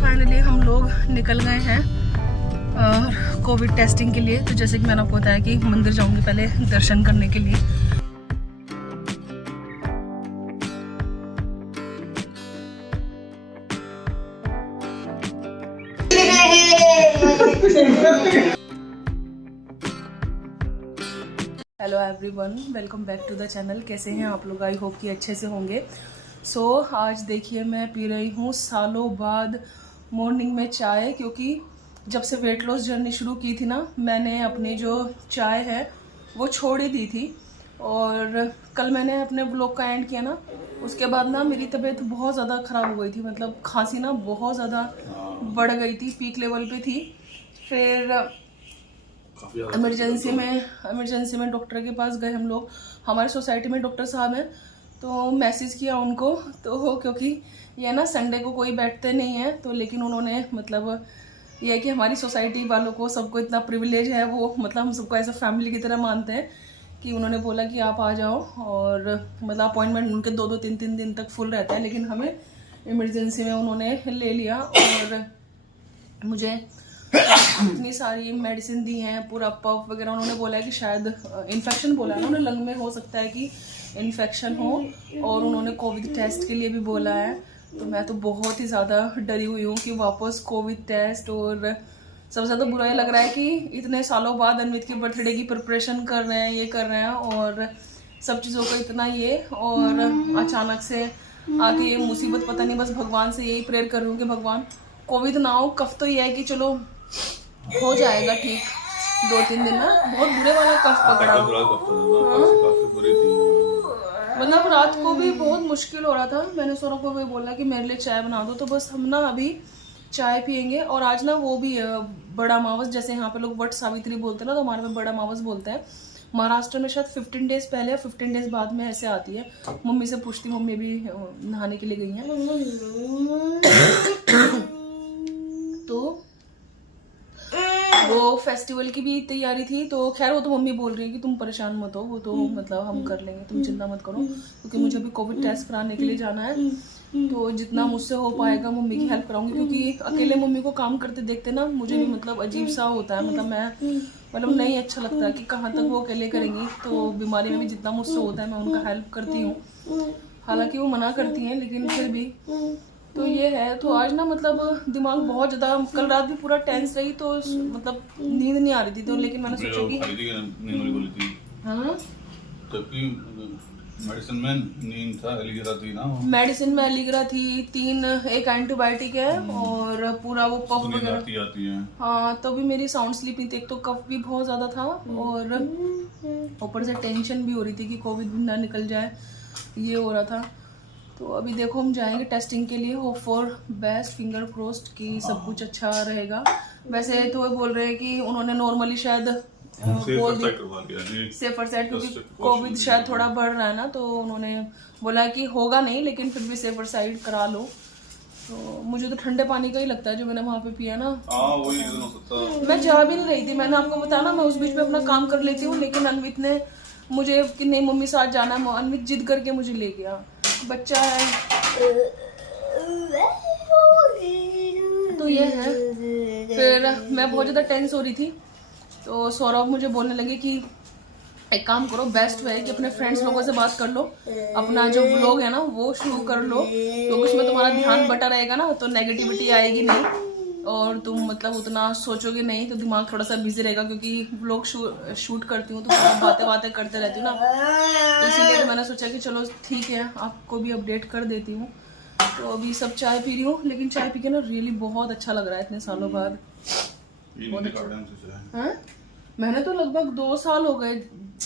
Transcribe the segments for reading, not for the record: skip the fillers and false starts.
Finally हम लोग निकल गए हैं कोविड टेस्टिंग के लिए। तो जैसे कि मैंने आपको बताया कि मंदिर जाऊंगी पहले दर्शन करने के लिए। Hello everyone, welcome back to the channel. कैसे हैं आप लोग? आई होप कि अच्छे से होंगे। सो आज देखिए मैं पी रही हूँ सालों बाद मॉर्निंग में चाय, क्योंकि जब से वेट लॉस जर्नी शुरू की थी ना, मैंने अपनी जो चाय है वो छोड़ ही दी थी। और कल मैंने अपने ब्लॉग का एंड किया ना, उसके बाद ना मेरी तबीयत बहुत ज़्यादा ख़राब हो गई थी। मतलब खांसी ना बहुत ज़्यादा बढ़ गई थी, पीक लेवल पे थी। फिर इमरजेंसी में डॉक्टर के पास गए हम लोग। हमारे सोसाइटी में डॉक्टर साहब हैं, तो मैसेज किया उनको। तो क्योंकि ये ना संडे को कोई बैठते नहीं है, तो लेकिन उन्होंने मतलब ये है कि हमारी सोसाइटी वालों को सबको इतना प्रिविलेज है, वो मतलब हम सबको ऐसा फैमिली की तरह मानते हैं कि उन्होंने बोला कि आप आ जाओ। और मतलब अपॉइंटमेंट उनके 2-3 दिन तक फुल रहता है, लेकिन हमें इमरजेंसी में उन्होंने ले लिया। और मुझे इतनी सारी मेडिसिन दी हैं, पूरा पफ वगैरह। उन्होंने बोला है कि शायद इन्फेक्शन बोला है, उन्होंने लंग में हो सकता है कि इन्फेक्शन हो। और उन्होंने कोविड टेस्ट के लिए भी बोला है। तो मैं तो बहुत ही ज़्यादा डरी हुई हूँ कि वापस कोविड टेस्ट। और सबसे ज़्यादा बुरा ये लग रहा है कि इतने सालों बाद अनवित के बर्थडे की प्रिपरेशन कर रहे हैं, ये कर रहे हैं, और सब चीज़ों का इतना ये, और अचानक से आके ये मुसीबत। पता नहीं, बस भगवान से यही प्रेयर कर रही हूँ कि भगवान कोविड ना हो। कफ तो ये है कि चलो हो जाएगा ठीक 2-3 दिन में। बहुत बुरे वाला कफ पकड़ा, मतलब रात को भी बहुत मुश्किल हो रहा था। मैंने सौरभ को भी बोला कि मेरे लिए चाय बना दो, तो बस हम ना अभी चाय पियेंगे। और आज ना वो भी बड़ा अमावस, जैसे यहाँ पे लोग वट सावित्री बोलते हैं ना, तो हमारे पे बड़ा अमावस बोलते हैं। महाराष्ट्र में शायद 15 डेज पहले, 15 डेज बाद में ऐसे आती है। मम्मी से पूछती, मम्मी भी नहाने के लिए गई हैं। तो वो फेस्टिवल की भी तैयारी थी, तो खैर वो तो मम्मी बोल रही है कि तुम परेशान मत हो, वो तो मतलब हम कर लेंगे, तुम चिंता मत करो। क्योंकि मुझे अभी कोविड टेस्ट कराने के लिए जाना है, तो जितना मुझसे हो पाएगा मम्मी की हेल्प कराऊंगी। क्योंकि अकेले मम्मी को काम करते देखते ना मुझे भी मतलब अजीब सा होता है। मतलब नहीं अच्छा लगता कि कहाँ तक वो अकेले करेंगी। तो बीमारी में भी जितना मुझसे होता है मैं उनका हेल्प करती हूँ। हालांकि वो मना करती हैं, लेकिन फिर भी तो ये है। तो आज ना मतलब दिमाग बहुत ज्यादा, कल रात भी पूरा टेंस रही, तो मतलब नींद नहीं आ रही थी। तो लेकिन मैंने सोचा कि हाँ, मेडिसिन में नींद था, एलिग्रा थी ना। मेडिसिन में एलिग्रा थी 3, एक एंटीबायोटिक है, और पूरा वो पफ वगैरह आती है। हाँ, तो भी मेरी साउंड स्लीप नहीं थी। एक तो कफ भी बहुत ज्यादा था, और ऊपर से टेंशन भी हो रही थी कि कोविड ना निकल जाए, ये हो रहा था। तो अभी देखो हम जाएंगे टेस्टिंग के लिए। Hope for best, finger crossed कि सब कुछ अच्छा रहेगा। वैसे तो वो बोल रहे हैं कि उन्होंने नॉर्मली शायद सेफर साइड, क्योंकि कोविड शायद थोड़ा बढ़ रहा है ना, तो उन्होंने बोला कि होगा नहीं, लेकिन फिर भी सेफर साइड करा लो। तो मुझे तो ठंडे पानी का ही लगता है जो मैंने वहाँ पे पिया ना। वही हो सकता है। मैं जा भी नहीं रही थी, मैंने आपको बताया ना, मैं उस बीच में अपना काम कर लेती हूँ। लेकिन अनवित ने मुझे कि नहीं मम्मी साथ जाना है, अनवित जिद करके मुझे ले गया। बच्चा है तो ये है। फिर मैं बहुत ज़्यादा टेंस हो रही थी, तो सौरभ मुझे बोलने लगे कि एक काम करो, बेस्ट है कि अपने फ्रेंड्स लोगों से बात कर लो, अपना जो ब्लॉग है ना वो शुरू कर लो। तो उसमें तुम्हारा ध्यान बटा रहेगा ना, तो नेगेटिविटी आएगी नहीं, और तुम मतलब उतना सोचोगे नहीं, तो दिमाग थोड़ा सा बिजी रहेगा। क्योंकि व्लॉग शूट करती हूँ तो बातें करते रहती हूँ ना, तो इसीलिए तो मैंने सोचा कि चलो ठीक है, आपको भी अपडेट कर देती हूँ। तो अभी सब चाय पी रही हूँ, लेकिन चाय पी के ना रियली बहुत अच्छा लग रहा है इतने सालों बाद। बहुत अच्छा है। मैंने तो लगभग 2 साल हो गए,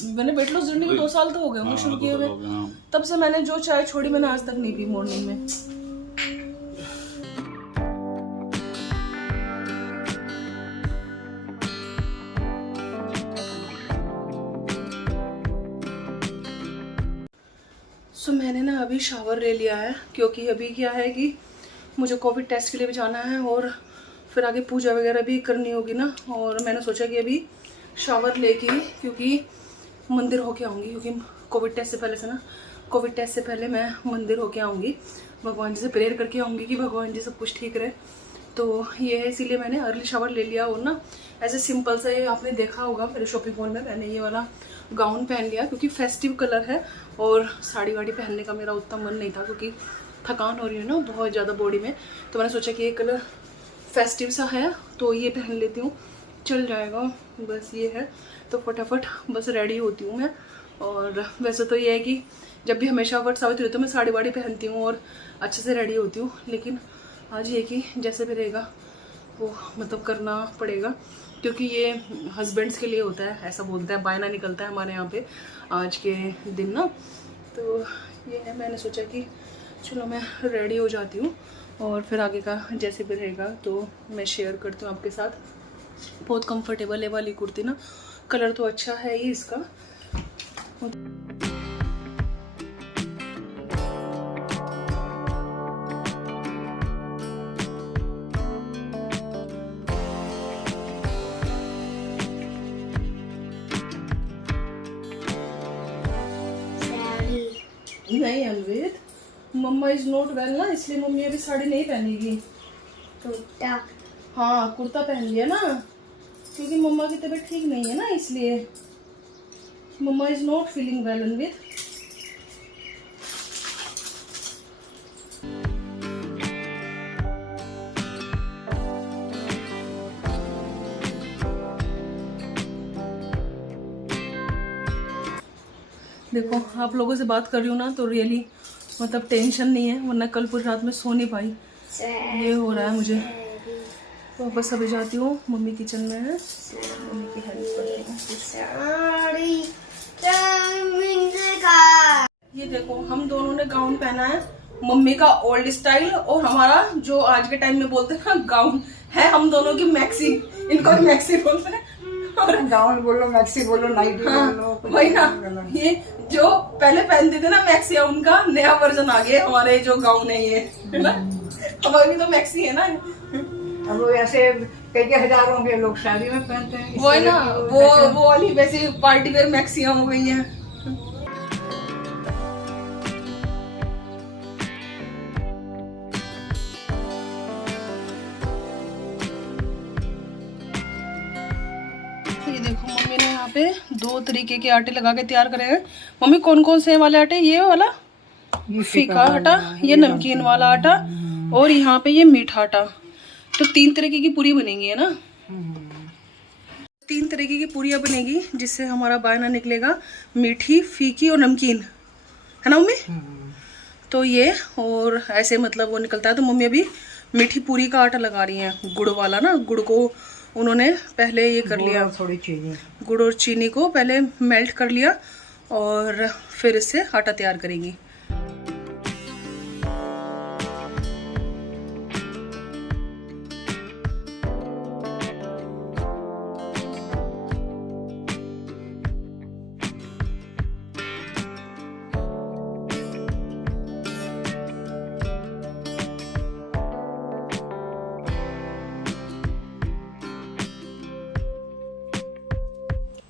मैंने वेट लॉस जर्नी को 2 साल तो हो गए होंगे शुरू किए हुए। तब से मैंने जो चाय छोड़ी मैंने आज तक नहीं पी मॉर्निंग में। सो मैंने ना अभी शावर ले लिया है, क्योंकि अभी क्या है कि मुझे कोविड टेस्ट के लिए भी जाना है, और फिर आगे पूजा वगैरह भी करनी होगी ना। और मैंने सोचा कि अभी शावर लेके, क्योंकि मंदिर होके आऊँगी, क्योंकि कोविड टेस्ट से पहले मैं मंदिर होके आऊँगी, भगवान जी से प्रेयर करके आऊँगी कि भगवान जी सब कुछ ठीक रहे। तो ये है, इसीलिए मैंने अर्ली शावर ले लिया। और ना ऐसे सिंपल सा, ये आपने देखा होगा मेरे शॉपिंग मॉल में, मैंने ये वाला गाउन पहन लिया क्योंकि फेस्टिव कलर है। और साड़ी वाड़ी पहनने का मेरा उतना मन नहीं था क्योंकि थकान हो रही है ना बहुत ज़्यादा बॉडी में। तो मैंने सोचा कि ये कलर फेस्टिव सा है तो ये पहन लेती हूँ, चल जाएगा। बस ये है, तो फटाफट बस रेडी होती हूँ मैं। और वैसे तो ये है कि जब भी हमेशा वट सावित्री होती है मैं साड़ी वाड़ी पहनती हूँ और अच्छे से रेडी होती हूँ, लेकिन आज ये कि जैसे भी रहेगा वो मतलब करना पड़ेगा क्योंकि ये हस्बैंड्स के लिए होता है, ऐसा बोलते हैं, बायना निकलता है हमारे यहाँ पे आज के दिन ना। तो ये है, मैंने सोचा कि चलो मैं रेडी हो जाती हूँ और फिर आगे का जैसे भी रहेगा तो मैं शेयर करती हूँ आपके साथ। बहुत कंफर्टेबल है वाली कुर्ती ना, कलर तो अच्छा है ही इसका। नहीं अनवित, मम्मा इज नॉट वेल ना, इसलिए मम्मी अभी साड़ी नहीं पहनेगी। कुर्ता, हाँ कुर्ता पहन लिया ना क्योंकि मम्मा की तबीयत ठीक नहीं है ना, इसलिए मम्मा is not feeling well Anvit. देखो आप लोगों से बात कर रही हूँ ना तो रियली मतलब टेंशन नहीं है, वरना कल पूरी रात में सो नहीं पाई। ये हो रहा है मुझे। तो बस अभी जाती हूँ, मम्मी किचन में है, मम्मी की हेल्प करती हूँ। ये देखो हम दोनों ने गाउन पहना है, मम्मी का ओल्ड स्टाइल और हमारा जो आज के टाइम में बोलते हैं ना गाउन है, हम दोनों की मैक्सी, इनको मैक्सी बोलते हैं। और गाउन बोलो, मैक्सी बोलो, नाइटी बोलो, वही ना, ये जो पहले पहनते थे ना मैक्सी, उनका नया वर्जन आ गया हमारे जो गाउन है ये, है ना, हमारी तो मैक्सी है ना। अब वो ऐसे कई हजारों के लोग शादी में पहनते हैं, वो है ना, वो वाली वैसे पार्टी वेयर मैक्सियां हो गई हैं। ये देखो मम्मी ने यहाँ पे 2 तरीके के आटे लगा के तैयार करे हैं। मम्मी कौन कौन से वाले आटे? ये वाला फीका आटा, ये नमकीन वाला आटा और यहाँ पे ये मीठा आटा। तो 3 तरीके की पूरी बनेगी, है ना? 3 तरीके की पूरियाँ बनेगी जिससे हमारा बायना निकलेगा मीठी, फीकी और नमकीन, है ना मम्मी? तो ये और ऐसे मतलब वो निकलता है। तो मम्मी अभी मीठी पूरी का आटा लगा रही हैं, गुड़ वाला ना। गुड़ को उन्होंने पहले ये कर लिया, थोड़ी चीनी, गुड़ और चीनी को पहले मेल्ट कर लिया और फिर इससे आटा तैयार करेंगी।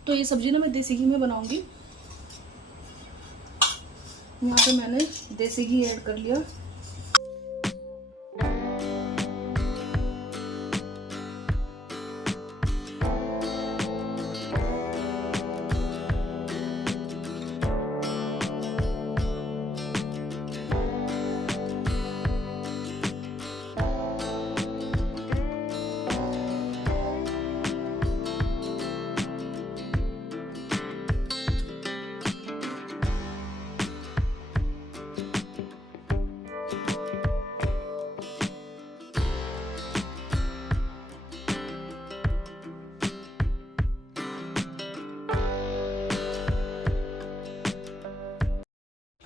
तो ये सब्जी ना मैं देसी घी में बनाऊंगी। यहाँ पे मैंने देसी घी ऐड कर लिया।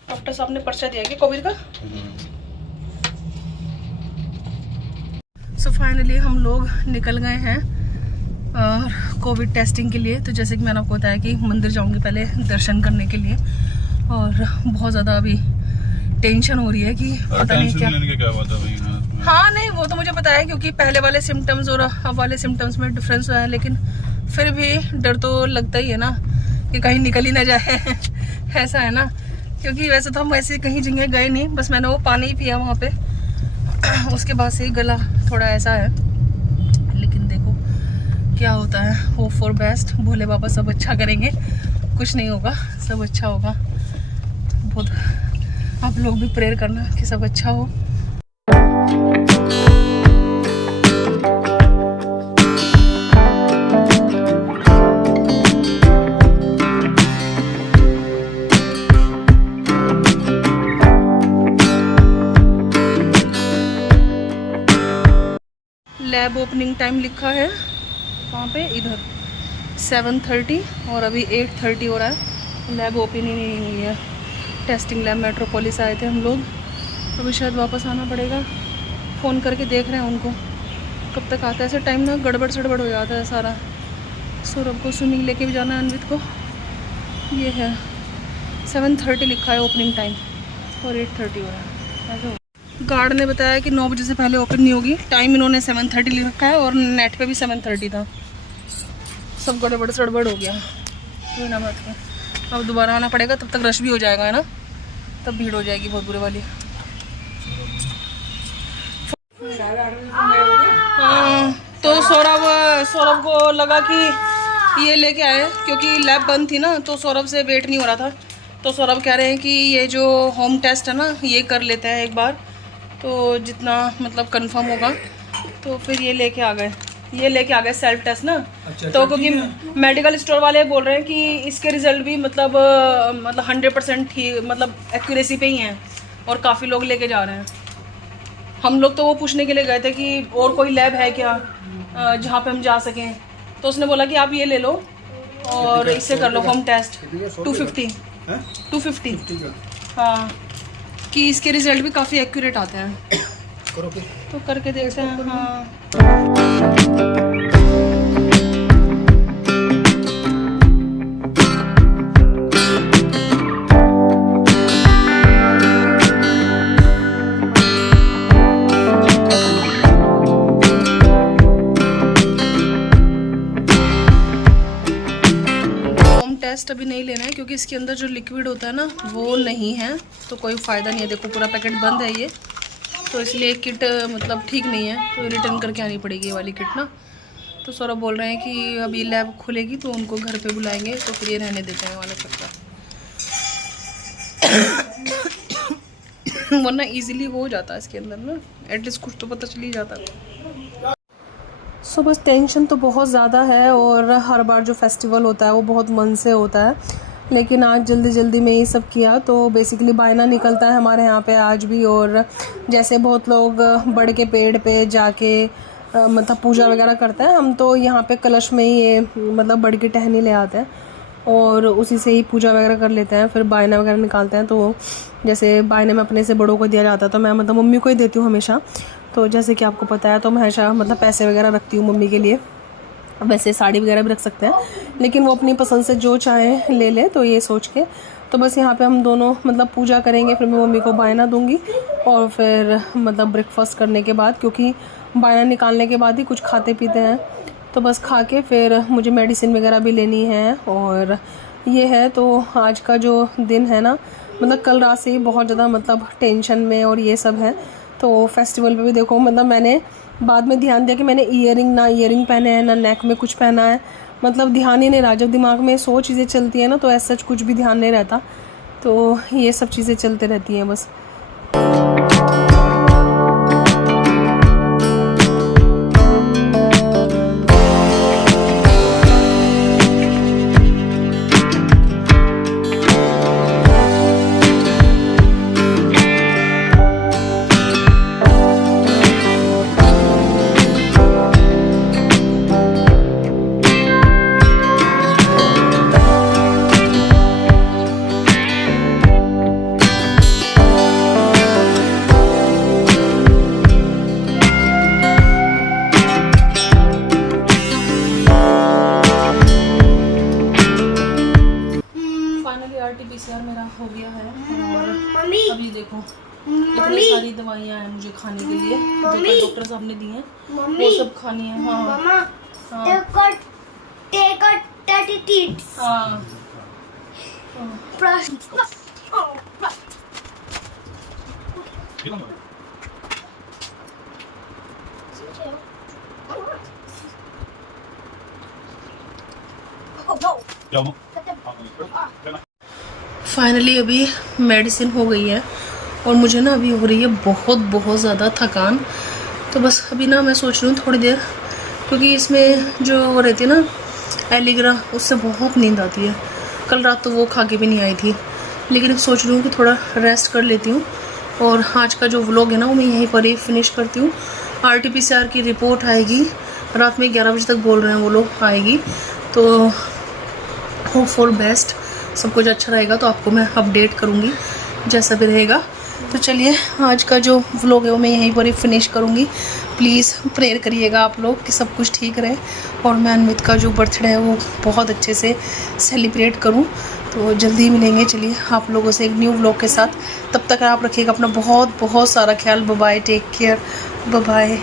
डॉक्टर साहब ने पर्चा दिया कि कोविड का। सो फाइनली हम लोग निकल गए हैं कोविड टेस्टिंग के लिए। तो जैसे कि मैंने आपको बताया कि मंदिर जाऊंगी पहले दर्शन करने के लिए, और बहुत ज़्यादा अभी टेंशन हो रही है कि पता नहीं क्या बात है भाई। हाँ नहीं, वो तो मुझे पता है क्योंकि पहले वाले सिम्टम्स और अब वाले सिम्टम्स में डिफरेंस है, लेकिन फिर भी डर तो लगता ही है ना कि कहीं निकल ही ना जाए ऐसा है ना। क्योंकि वैसे तो हम वैसे कहीं जगह गए नहीं, बस मैंने वो पानी ही पिया वहाँ पे, उसके बाद से गला थोड़ा ऐसा है, लेकिन देखो क्या होता है। होप फॉर बेस्ट, भोले बाबा सब अच्छा करेंगे, कुछ नहीं होगा, सब अच्छा होगा। बहुत आप लोग भी प्रेयर करना कि सब अच्छा हो। लैब ओपनिंग टाइम लिखा है वहाँ पे, इधर 7:30 और अभी 8:30 हो रहा है। लैब ओपन ही नहीं हुई है। टेस्टिंग लैब मेट्रोपोलिस आए थे हम लोग, अभी शायद वापस आना पड़ेगा। फ़ोन करके देख रहे हैं उनको कब तक आता है। ऐसे टाइम ना गड़बड़ सड़बड़ हो जाता है सारा। सौरभ को स्विमिंग लेके भी जाना है, अनवित को। ये है 7:30 लिखा है ओपनिंग टाइम और 8:30 हो रहा है। ऐसा गार्ड ने बताया कि 9 बजे से पहले ओपन नहीं होगी। टाइम इन्होंने 7:30 लिख रखा है और नेट पे भी 7:30 था। सब गड़बड़ सड़बड़ हो गया। कोई ना बात कर, अब दोबारा आना पड़ेगा, तब तक रश भी हो जाएगा, है ना, तब भीड़ हो जाएगी बहुत बुरे वाली। हाँ, तो सौरभ को लगा कि ये लेके आए, क्योंकि लैब बंद थी ना, तो सौरभ से वेट नहीं हो रहा था। तो सौरभ कह रहे हैं कि ये जो होम टेस्ट है ना, ये कर लेते हैं एक बार, तो जितना मतलब कंफर्म होगा। तो फिर ये लेके आ गए सेल्फ टेस्ट ना। अच्छा, तो क्योंकि मेडिकल स्टोर वाले बोल रहे हैं कि इसके रिजल्ट भी मतलब 100% ही मतलब एक्यूरेसी पे ही हैं, और काफ़ी लोग लेके जा रहे हैं। हम लोग तो वो पूछने के लिए गए थे कि और कोई लैब है क्या जहाँ पे हम जा सकें। तो उसने बोला कि आप ये ले लो और इससे कर लो होम टेस्ट। 250 हाँ, कि इसके रिजल्ट भी काफ़ी एक्यूरेट आते हैं। तो करके देखते हैं। हाँ, टेस्ट अभी नहीं लेना है क्योंकि इसके अंदर जो लिक्विड होता है ना वो नहीं है, तो कोई फ़ायदा नहीं है। देखो पूरा पैकेट बंद है ये, तो इसलिए किट मतलब ठीक नहीं है, तो रिटर्न करके आनी पड़ेगी ये वाली किट ना। तो सौरभ बोल रहे हैं कि अभी लैब खुलेगी तो उनको घर पे बुलाएंगे, तो फिर ये रहने देते हैं वाला चक्कर। वरना इजीली हो जाता है इसके अंदर ना, एटलीस्ट कुछ तो पता चल ही जाता है। सो बस टेंशन तो बहुत ज़्यादा है, और हर बार जो फेस्टिवल होता है वो बहुत मन से होता है, लेकिन आज जल्दी जल्दी में ये सब किया। तो बेसिकली बायना निकलता है हमारे यहाँ पे आज भी, और जैसे बहुत लोग बड़ के पेड़ पे जाके मतलब पूजा वगैरह करते हैं, हम तो यहाँ पे कलश में ही ये मतलब बड़ की टहनी ले आते हैं और उसी से ही पूजा वगैरह कर लेते हैं। फिर बायना वगैरह निकालते हैं, तो जैसे बायने में अपने से बड़ों को दिया जाता है, तो मैं मतलब मम्मी को ही देती हूँ हमेशा। तो जैसे कि आपको पता है, तो मैं हमेशा मतलब पैसे वगैरह रखती हूँ मम्मी के लिए। वैसे साड़ी वगैरह भी रख सकते हैं, लेकिन वो अपनी पसंद से जो चाहे ले ले, तो ये सोच के। तो बस यहाँ पे हम दोनों मतलब पूजा करेंगे, फिर मैं मम्मी को बायना दूंगी, और फिर मतलब ब्रेकफास्ट करने के बाद, क्योंकि बायना निकालने के बाद ही कुछ खाते पीते हैं, तो बस खा के फिर मुझे मेडिसिन वगैरह भी लेनी है। और ये है तो आज का जो दिन है ना, मतलब कल रात से ही बहुत ज़्यादा मतलब टेंशन में और ये सब है। तो फेस्टिवल पे भी देखो, मतलब मैंने बाद में ध्यान दिया कि मैंने ईयरिंग पहने हैं, ना नेक में कुछ पहना है, मतलब ध्यान ही नहीं रहा। जब दिमाग में 100 चीज़ें चलती हैं ना, तो ऐसा कुछ भी ध्यान नहीं रहता। तो ये सब चीज़ें चलते रहती हैं बस। RT-PCR मेरा हो गया है, और अभी देखो इतनी सारी दवाइयाँ हैं मुझे खाने के लिए, जो कल डॉक्टर साहब ने दी हैं, वो सब खानी है। हाँ हाँ फाइनली अभी मेडिसिन हो गई है और मुझे ना अभी हो रही है बहुत ज़्यादा थकान। तो बस अभी ना मैं सोच रही हूँ थोड़ी देर, क्योंकि इसमें जो वो रहती है ना एलिग्रा, उससे बहुत नींद आती है। कल रात तो वो खा के भी नहीं आई थी, लेकिन सोच रही हूँ कि थोड़ा रेस्ट कर लेती हूँ। और आज का जो व्लॉग है ना वो मैं यहीं पर ही फिनिश करती हूँ। RT-PCR की रिपोर्ट आएगी रात में 11 बजे तक बोल रहे हैं वो लोग आएगी, तो होप फॉर बेस्ट, सब कुछ अच्छा रहेगा तो आपको मैं अपडेट करूँगी जैसा भी रहेगा। तो चलिए आज का जो व्लॉग है वो मैं यहीं पर ही फिनिश करूँगी। प्लीज़ प्रेयर करिएगा आप लोग कि सब कुछ ठीक रहे और मैं अन्वित का जो बर्थडे है वो बहुत अच्छे से सेलिब्रेट करूँ। तो जल्दी ही मिलेंगे चलिए आप लोगों से एक न्यू व्लॉग के साथ। तब तक आप रखिएगा अपना बहुत सारा ख्याल। Bye bye, take care, bye bye.